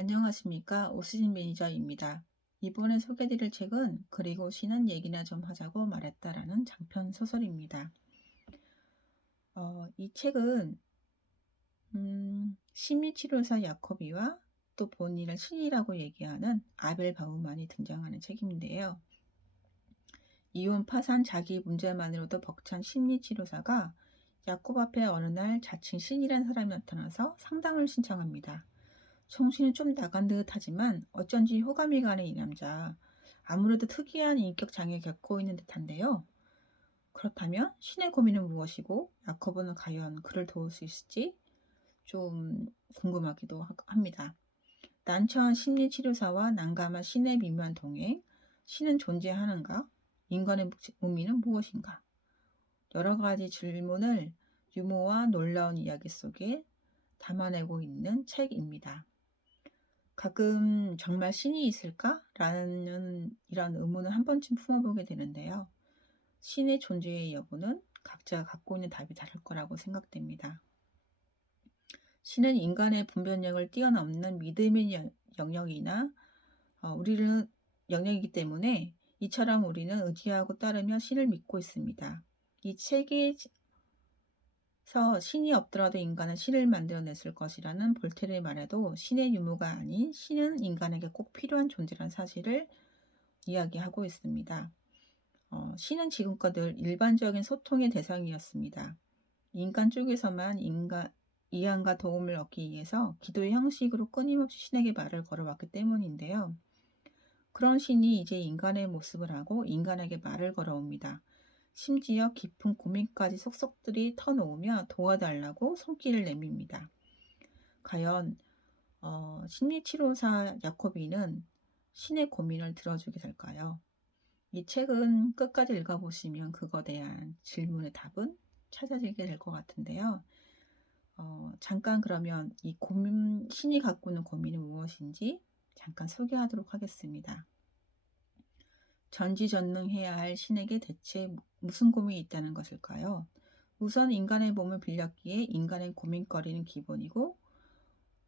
안녕하십니까. 오수진 매니저입니다. 이번에 소개드릴 책은 그리고 쉬는 얘기나 좀 하자고 말했다라는 장편 소설입니다. 이 책은 심리치료사 야코비와 또 본인을 신이라고 얘기하는 아벨 바우만이 등장하는 책인데요. 이혼, 파산, 자기 문제만으로도 벅찬 심리치료사가 야콥 앞에 어느 날 자칭 신이란 사람이 나타나서 상담을 신청합니다. 정신이 좀 나간 듯 하지만 어쩐지 호감이 가는 이 남자. 아무래도 특이한 인격 장애를 겪고 있는 듯한데요. 그렇다면 신의 고민은 무엇이고 야코브는 과연 그를 도울 수 있을지 좀 궁금하기도 합니다. 난처한 심리치료사와 난감한 신의 미묘한 동행, 신은 존재하는가? 인간의 의미는 무엇인가? 여러 가지 질문을 유머와 놀라운 이야기 속에 담아내고 있는 책입니다. 가끔 '정말 신이 있을까?'라는 이런 의문을 한 번쯤 품어보게 되는데요. 신의 존재의 여부는 각자 갖고 있는 답이 다를 거라고 생각됩니다. 신은 인간의 분별력을 뛰어넘는 믿음의 영역이나 우리를 영역이기 때문에 이처럼 우리는 의지하고 따르며 신을 믿고 있습니다. 이 책에서 신이 없더라도 인간은 신을 만들어냈을 것이라는 볼테르의 말에도 신의 유무가 아닌 신은 인간에게 꼭 필요한 존재라는 사실을 이야기하고 있습니다. 신은 지금껏 늘 일반적인 소통의 대상이었습니다. 인간 쪽에서만 이해과 도움을 얻기 위해서 기도의 형식으로 끊임없이 신에게 말을 걸어왔기 때문인데요. 그런 신이 이제 인간의 모습을 하고 인간에게 말을 걸어옵니다. 심지어 깊은 고민까지 속속들이 터놓으며 도와달라고 손길을 내밉니다. 과연 심리치료사 야코비는 신의 고민을 들어주게 될까요? 이 책은 끝까지 읽어보시면 그거에 대한 질문의 답은 찾아지게 될 것 같은데요. 잠깐 그러면 이 신이 갖고 있는 고민은 무엇인지 잠깐 소개하도록 하겠습니다. 전지전능해야 할 신에게 대체 무슨 고민이 있다는 것일까요? 우선 인간의 몸을 빌렸기에 인간의 고민거리는 기본이고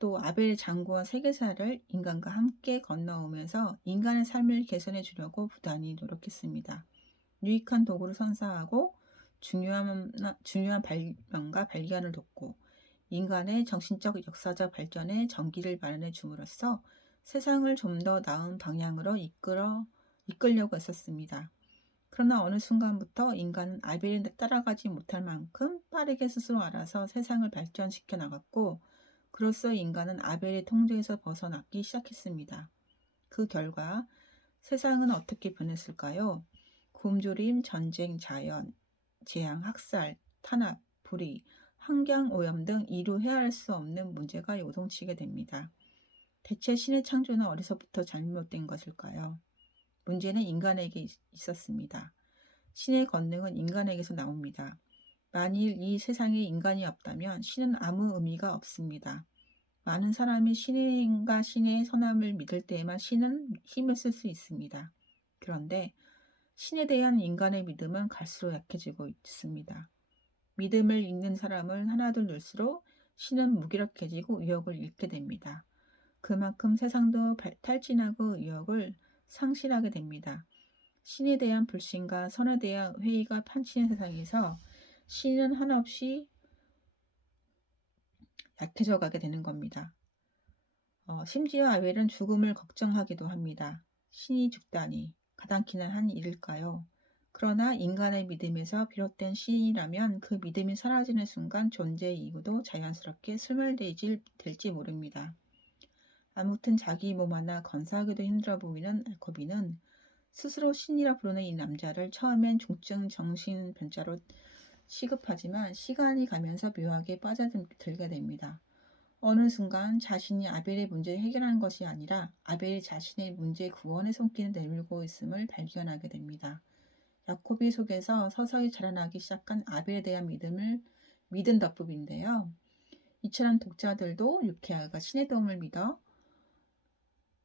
또 아벨 장구와 세계사를 인간과 함께 건너오면서 인간의 삶을 개선해 주려고 부단히 노력했습니다. 유익한 도구를 선사하고 중요한 발명과 발견을 돕고 인간의 정신적 역사적 발전에 전기를 마련해 줌으로써 세상을 좀 더 나은 방향으로 이끌려고 했었습니다. 그러나 어느 순간부터 인간은 아벨을 따라가지 못할 만큼 빠르게 스스로 알아서 세상을 발전시켜 나갔고 그로써 인간은 아벨의 통제에서 벗어나기 시작했습니다. 그 결과 세상은 어떻게 변했을까요? 굶주림, 전쟁, 자연, 재앙, 학살, 탄압, 불의, 환경오염 등 이루 헤아릴 수 없는 문제가 요동치게 됩니다. 대체 신의 창조는 어디서부터 잘못된 것일까요? 문제는 인간에게 있었습니다. 신의 권능은 인간에게서 나옵니다. 만일 이 세상에 인간이 없다면 신은 아무 의미가 없습니다. 많은 사람이 신과 신의 선함을 믿을 때에만 신은 힘을 쓸 수 있습니다. 그런데 신에 대한 인간의 믿음은 갈수록 약해지고 있습니다. 믿음을 잃는 사람을 하나둘 넣을수록 신은 무기력해지고 의욕을 잃게 됩니다. 그만큼 세상도 탈진하고 의욕을 상실하게 됩니다. 신에 대한 불신과 선에 대한 회의가 판치는 세상에서 신은 한없이 약해져 가게 되는 겁니다. 심지어 아벨은 죽음을 걱정하기도 합니다. 신이 죽다니 가당키나 한 일일까요? 그러나 인간의 믿음에서 비롯된 신이라면 그 믿음이 사라지는 순간 존재의 이유도 자연스럽게 될지 모릅니다. 아무튼 자기 몸 하나 건사하기도 힘들어 보이는 알코비는 스스로 신이라 부르는 이 남자를 처음엔 중증 정신변자로 시급하지만 시간이 가면서 묘하게 빠져들게 됩니다. 어느 순간 자신이 아벨의 문제를 해결하는 것이 아니라 아벨이 자신의 문제 구원의 손길을 내밀고 있음을 발견하게 됩니다. 야코비 속에서 서서히 자라나기 시작한 아벨에 대한 믿은 덧부분인데요. 이처럼 독자들도 유쾌아가 신의 도움을 믿어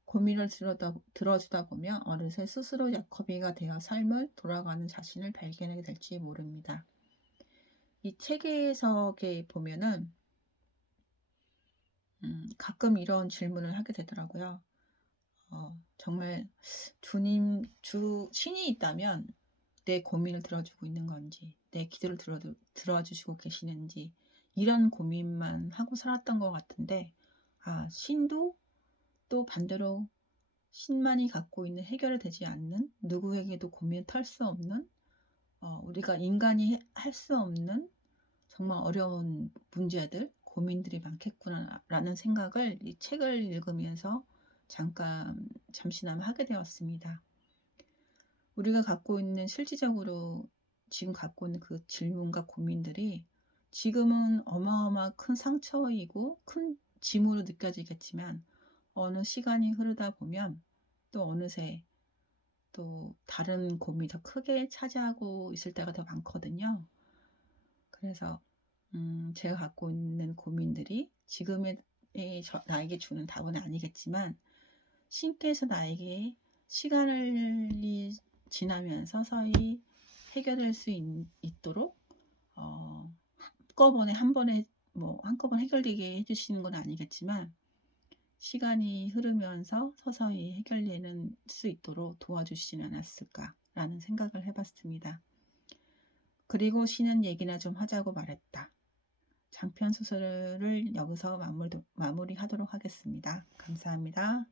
고민을 들어주다 보면 어느새 스스로 야코비가 되어 삶을 돌아가는 자신을 발견하게 될지 모릅니다. 이 책에서 보면은 가끔 이런 질문을 하게 되더라고요. 정말 주님 주 신이 있다면 내 고민을 들어주고 있는 건지, 내 기도를 들어주시고 계시는지, 이런 고민만 하고 살았던 것 같은데, 신도 또 반대로 신만이 갖고 있는 해결이 되지 않는, 누구에게도 고민을 털 수 없는, 우리가 인간이 할 수 없는 정말 어려운 문제들, 고민들이 많겠구나라는 생각을 이 책을 읽으면서 잠시나마 하게 되었습니다. 우리가 갖고 있는 실질적으로 지금 갖고 있는 그 질문과 고민들이 지금은 어마어마한 큰 상처이고 큰 짐으로 느껴지겠지만, 어느 시간이 흐르다 보면 또 어느새 또 다른 고민이 더 크게 차지하고 있을 때가 더 많거든요. 그래서 제가 갖고 있는 고민들이 지금의 나에게 주는 답은 아니겠지만, 신께서 나에게 시간이 지나면서 서서히 해결될 수 있도록 한꺼번에 한꺼번에 해결되게 해 주시는 건 아니겠지만, 시간이 흐르면서 서서히 해결되는 수 있도록 도와주시지 않았을까라는 생각을 해 봤습니다. 그리고 쉬는 얘기나 좀 하자고 말했다. 장편 소설을 여기서 마무리하도록 하겠습니다. 감사합니다.